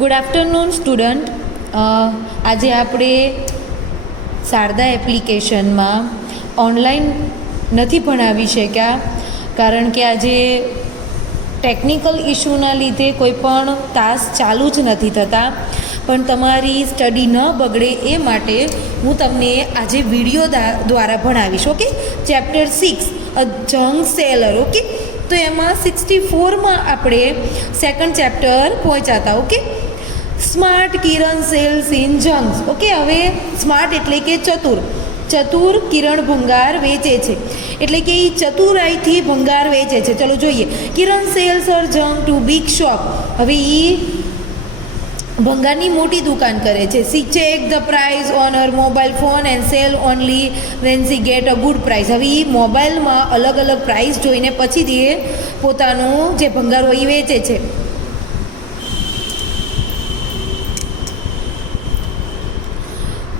Good afternoon student. આજે આપણે શારદા એપ્લિકેશનમાં ઓનલાઈન નથી ભણાવી શક્યા કારણ કે આજે ટેકનિકલ ઇશ્યુના લીધે કોઈ પણ તાસ ચાલુ જ નથી થતા. પણ તમારી સ્ટડી ન બગડે એ માટે હું તમને આજે વિડીયો દ્વારા ભણાવીશ. Okay, chapter 6 a junk seller. Okay, તો એમાં 64માં આપણે સેકન્ડ ચેપ્ટર પહોંચ્યા હતા. Okay, smart Kiran sells in junks. Okay, હવે સ્માર્ટ એટલે કે ચતુર કિરણ ભંગાર વેચે છે, એટલે કે એ ચતુરાઈથી ભંગાર વેચે છે. ચલો જોઈએ. Kiran sells or junk to big shop. હવે એ ભંગારની મોટી દુકાન કરે છે. She check the price on her mobile phone and sell only when she get a good price. હવે એ મોબાઈલમાં અલગ અલગ પ્રાઇસ જોઈને પછી એ પોતાનું જે ભંગાર હોય એ વેચે છે.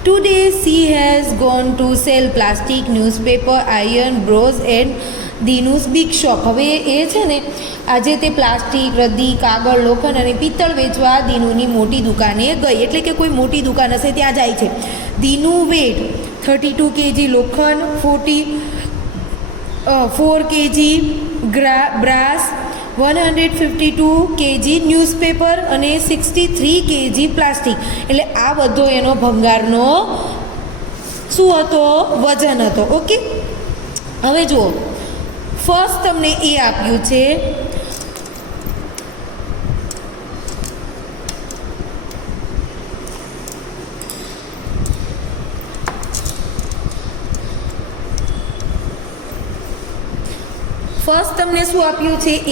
Today she has gone to sell plastic, newspaper, iron, bros and Dinu's big shop. હવે એ છે ને આજે તે પ્લાસ્ટિક, રદ્દી, કાગળ, લોખંડ અને પિત્તળ વેચવા દીનુની મોટી દુકાને ગઈ. એટલે કે કોઈ મોટી દુકાન હશે ત્યાં જાય છે. દીનુ વેટ 32 kg લોખંડ, 4 kg બ્રાસ, 152 kg ન્યૂઝપેપર અને 63 kg પ્લાસ્ટિક. એટલે આ બધો એનો ભંગારનો શું હતો? વજન હતો. ઓકે, હવે જુઓ, ફર્સ્ટ તમને એ આપ્યું છે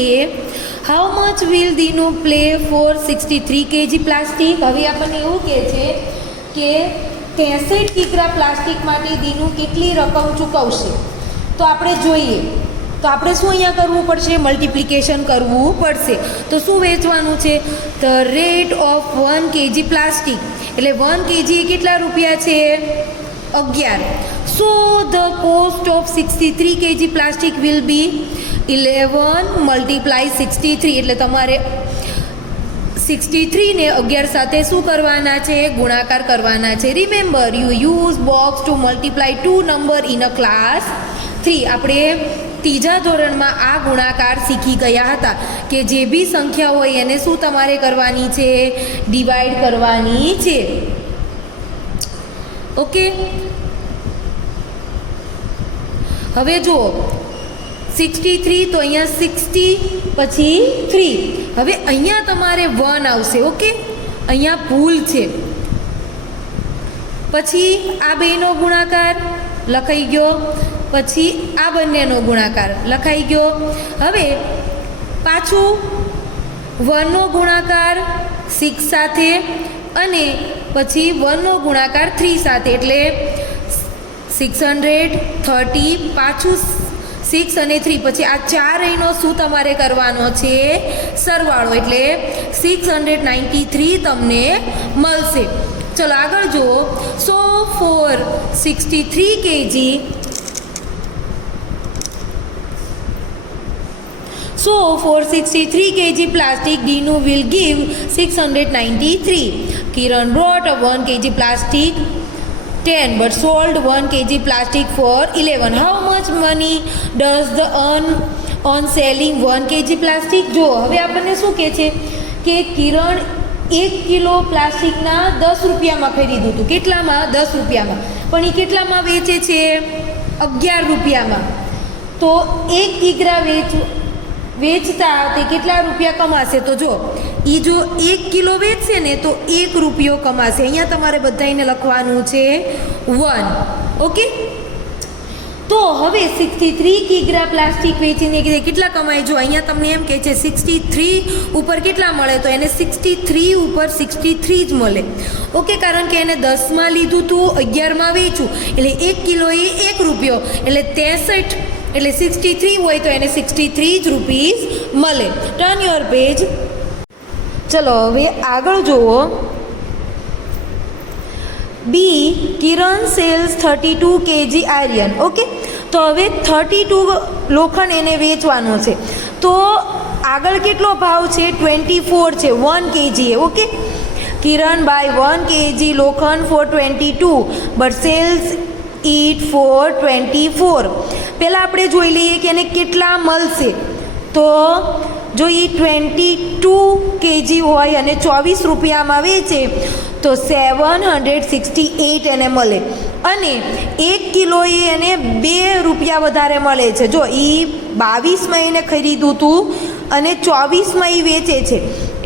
એ how much will Dinu play for 63 kg plastic. હવે આપણને એવું કહે છે કે 63 કિગ્રા પ્લાસ્ટિક માટે દીનુ કેટલી રકમ ચૂકવશે. તો આપણે જોઈએ. તો આપણે શું અહીંયા કરવું પડશે? મલ્ટિપ્લિકેશન કરવું પડશે. તો શું વેચવાનું છે? The rate of 1 kg plastic. એટલે 1 kg એ કેટલા રૂપિયા છે? 11. So the cost of 63 kg plastic will be 11 multiply 63. એટલે તમારે 63 ને 11 સાથે શું કરવાના છે? ગુણાકાર કરવાના છે. Remember you use box to multiply 2 number in a class 3. આપણે ત્રીજા ધોરણમાં આ ગુણાકાર શીખી ગયા હતા કે જે બી સંખ્યા હોય એને શું તમારે કરવાની છે? ડિવાઈડ કરવાની છે. ઓકે, હવે જુઓ 63 તો અહીંયા 60 પછી 3. હવે અહીંયા તમારે 1 આવશે. ઓકે, અહીંયા ભૂલ છે. પછી આ બેનો ગુણાકાર લખાઈ ગયો, પછી આ બંનેનો ગુણાકાર લખાઈ ગયો. હવે પાછું 1 નો ગુણાકાર 6 સાથે અને પછી 1 નો ગુણાકાર 3 સાથે, એટલે 630. પાછું 6 અને 3, પછી આ ચારેયનો શું તમારે કરવાનો છે? સરવાળો. એટલે 693 તમને મળશે. ચલો આગળ જુઓ. સો four 63 kg So for 63 kg plastic, Dinu will give 693. Kiran brought a 1 kg plastic 10 but sold 1 kg plastic for 11. How much money does the earn on selling 1 kg plastic? જો હવે આપણને શું કહે છે કે કિરણ 1 કિલો પ્લાસ્ટિકના 10 રૂપિયામાં ખરીદ્યું હતું. કેટલામાં? 10 રૂપિયામાં. પણ એ કેટલામાં વેચે છે? 11 રૂપિયામાં. તો 1 કિગ્રા વેચતા તે કેટલા રૂપિયા કમાશે? તો જો એ જો 1 કિલો વેચશે ને તો 1 રૂપિયો કમાશે. અહીંયા તમારે બધાને લખવાનું છે 1. ઓકે, તો હવે 63 કિગ્રા પ્લાસ્ટિક વેચીને કેટલા કમાય? જો અહીંયા તમને એમ કહે છે 63 ઉપર કેટલા મળે? તો એને 63 ઉપર 63 જ મળે. ઓકે, કારણ કે એને 10માં લીધું હતું, 11માં વેચ્યું, એટલે 1 કિલો એ 1 રૂપિયો, એટલે 63. એટલે 63 હોય તો એને 63 જ રૂપીસ મળે. Turn your page. ચલો હવે આગળ જુઓ. બી કિરણ સેલ્સ 32 kg આયર્ન. ઓકે, તો હવે 32 લોખંડ એને વેચવાનો છે. તો આગળ કેટલો ભાવ છે? 24 છે 1 kg. Okay, Kiran buy 1 kg લોખંડ for 22 but sells it for 24. પહેલાં આપણે જોઈ લઈએ કે એને કેટલા મળશે. તો જો એ 22 kg હોય અને 24 રૂપિયામાં વેચે તો 768 એને મળે અને 1 કિલોએ એને 2 રૂપિયા વધારે મળે છે. જો એ 22માં એને ખરીદ્યું હતું અને 24માં એ વેચે છે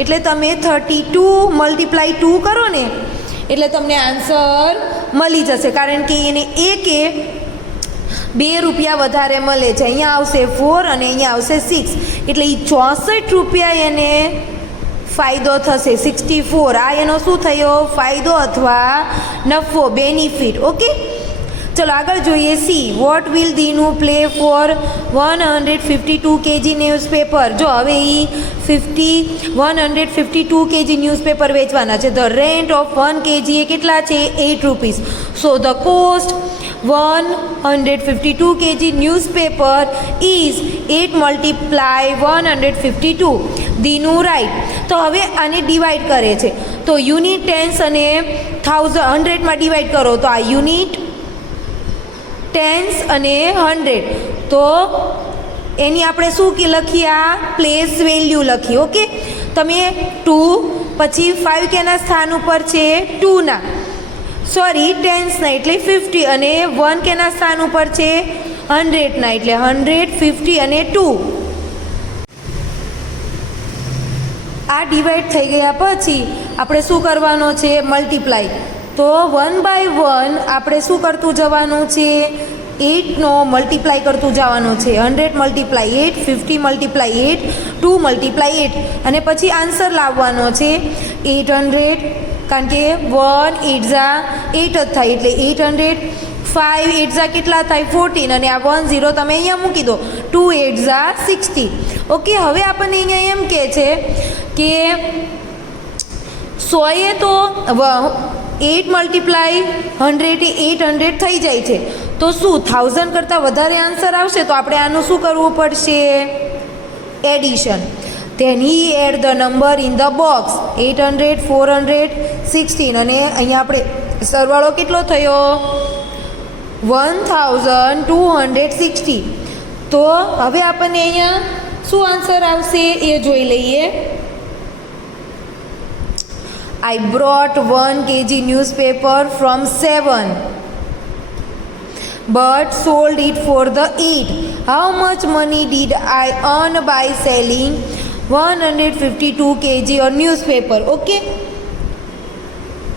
એટલે તમે 32 × 2 કરો ને એટલે તમને આન્સર મળી જશે, કારણ કે એને એકે 2 રૂપિયા વધારે મળે છે. અહીંયા આવશે 4 અને અહીંયા આવશે 6 એટલે એ 64 રૂપિયા એને ફાયદો થશે. 64 આ એનો શું થયો? ફાયદો અથવા નફો, બેનિફિટ. ઓકે, ચલો આગળ જોઈએ. See what will Dinu play for 152 kg newspaper. જો હવે એ 152 kg ન્યૂઝપેપર વેચવાના છે. ધ રેન્ટ ઓફ 1 kg એ કેટલા છે? 8 rupees. So the cost 152 kg newspaper is 8 × 152. Dinu right. તો હવે આને ડિવાઈડ કરે છે તો યુનિટ ટેન્સ અને 100માં ડિવાઈડ કરો તો આ યુનિટ ટેન્સ અને 100 તો એની આપણે શું લખીએ? આ પ્લેસ વેલ્યુ લખીએ. ઓકે, તમે 2 પછી 5 કેના સ્થાન ઉપર છે? 2ના, સોરી ટેન્સના એટલે 50 અને 1 કેના સ્થાન ઉપર છે? 100ના એટલે 150 અને 2. આ ડિવાઈડ થઈ ગયા પછી આપણે શું કરવાનો છે? મલ્ટીપ્લાય. તો 1 by 1 આપણે શું કરતું જવાનું છે? 8નો મલ્ટીપ્લાય કરતું જવાનું છે. 100 × 8, 50 × 8, 2 × 8 અને પછી આન્સર લાવવાનો છે 800, કારણ કે 1 8 જા 8 જ થાય એટલે 800. 5 8 જા કેટલા થાય? 14 અને આ 1 0 તમે અહીંયા મૂકી દો. 2 8 જા 60. ઓકે, હવે આપણને અહીંયા એમ કહે છે કે 100એ તો 8 × 100 એ 800 થઈ જાય છે. તો શું 1000 કરતાં વધારે આન્સર આવશે તો આપણે આનું શું કરવું પડશે? Addition. Then he add the number in the box 800 400 16 અને અહીંયા આપણે સરવાળો કેટલો થયો? 1260. તો હવે આપણને અહીંયા શું આન્સર આવશે એ જોઈ લઈએ. I brought 1 kg newspaper from 7 but sold it for the 8. How much money did I earn by selling 152 kg or newspaper? Okay,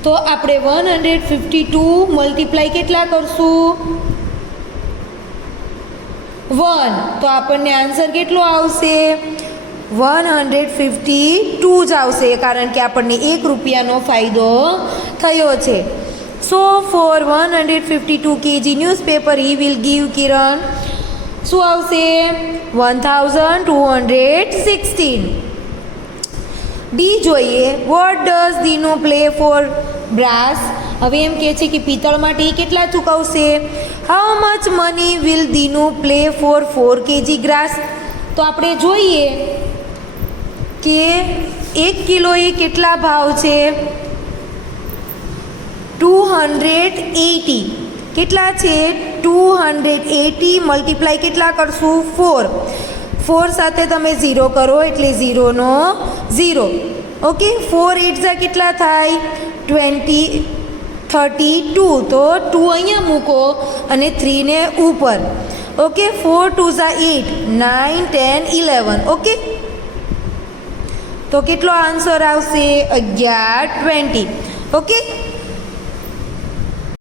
તો આપણે 152 મલ્ટીપ્લાય કેટલા કરશું? 1. તો આપણને આન્સર કેટલો આવશે? 152 જ આવશે, કારણ કે આપણને 1 રૂપિયાનો ફાયદો થયો છે. So for 152 kg newspaper he will give Kiran શું આવશે? 1216. ડી જોઈએ. What does Dino play for brass. હવે એમ કહે છે કે પિત્તળ માટે કેટલા ચૂકવશે? How much money will Dino play for 4 kg grass. તો આપણે જોઈએ કે 1 કિલોએ કેટલા ભાવ છે? 280. કેટલા છે? 280 મલ્ટીપ્લાય કેટલા કરશું? 4. 4 સાથે તમે 0 કરો એટલે 0નો 0. ઓકે, 4 8 જા કેટલા થાય? 32. તો 2 અહીંયા મૂકો અને 3 ને ઉપર. ઓકે, 4 2 જા 8, 9 10 11. ઓકે, તો કેટલો આન્સર આવશે? 11 20. ઓકે.